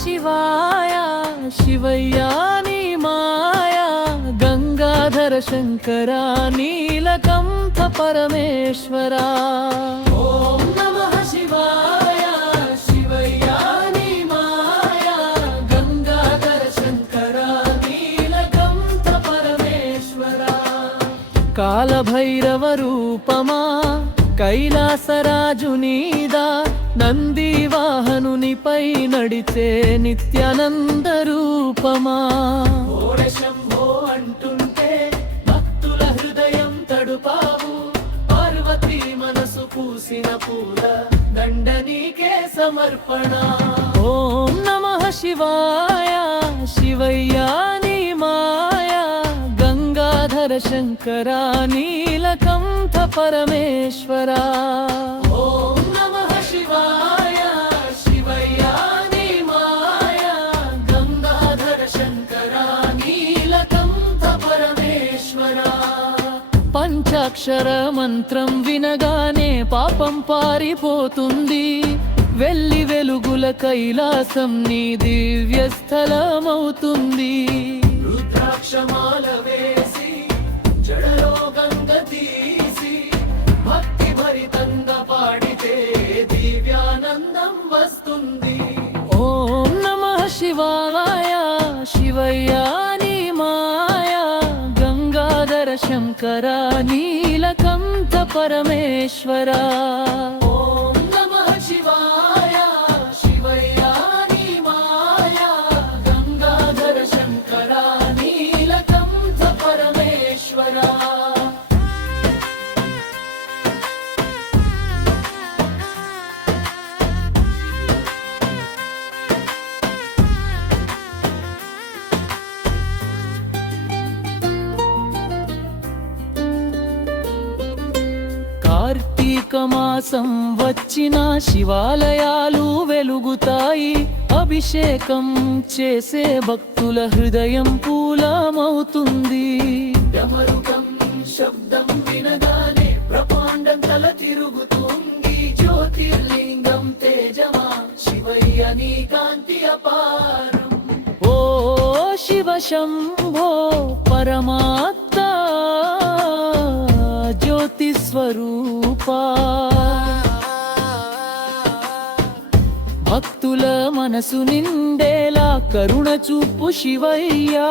శివాయ శివయ్యా నీ మాయా గంగాధర శంకర నీలకంఠ పరమేశ్వరా ఓం నమః శివాయ శివయ్యా నీ మాయా గంగాధర శంకర నీలకంఠ పరమేశ్వరా కాలభైరవ రూపమా కైలాసరాజునీదా నంది వాహనునిపై నడిచే నిత్యానంద రూపమా శంభో అంటుంటే భక్తుల హృదయం తడుపావు పార్వతీ మనసు పూసిన పూల దండనీకే సమర్పణ ఓం నమః శివాయ శివయ్యా నీ మాయా గంగాధర శంకర నీలకంఠ పరమేశ్వరా ఓం నమః శివాయ శివయ్యా నీ మాయా గంగాధర శంకర నీలకంఠ పరమేశ్వరా పంచాక్షర మంత్రం వినగానే పాపం పారిపోతుంది వెల్లి వెలుగుల కైలాసం నీ దివ్య స్థలమవుతుంది రుద్రాక్షమాల వేసి జడలో గంగ తీసి భక్తి భరితంగా పాడితే దివ్యానందం వస్తుంది ఓం నమః శివాయ శివయ్యా నీ మాయా గంగాధర శంకర నీలకంఠ పరమేశ్వరా ఓం నమః శివాయ శివయ్యా నీ మాయా గంగాధర శంకర నీలకంఠ పరమేశ్వరా కార్తీక మాసం వచ్చిన శివాలయాలు వెలుగుతాయి అభిషేకం చేసే భక్తుల హృదయం పూలమవుతుంది డమరుకం శబ్దం వినగానే బ్రహ్మాండం తల తిరుగుతుంది జ్యోతిర్లింగం తేజమా శివయ్య నీ కాంతి అపారం ఓ శివ శంభో పరమాత్మ జ్యోతి స్వరూపా భక్తుల మనసు నిండేలా కరుణ చూపు శివయ్యా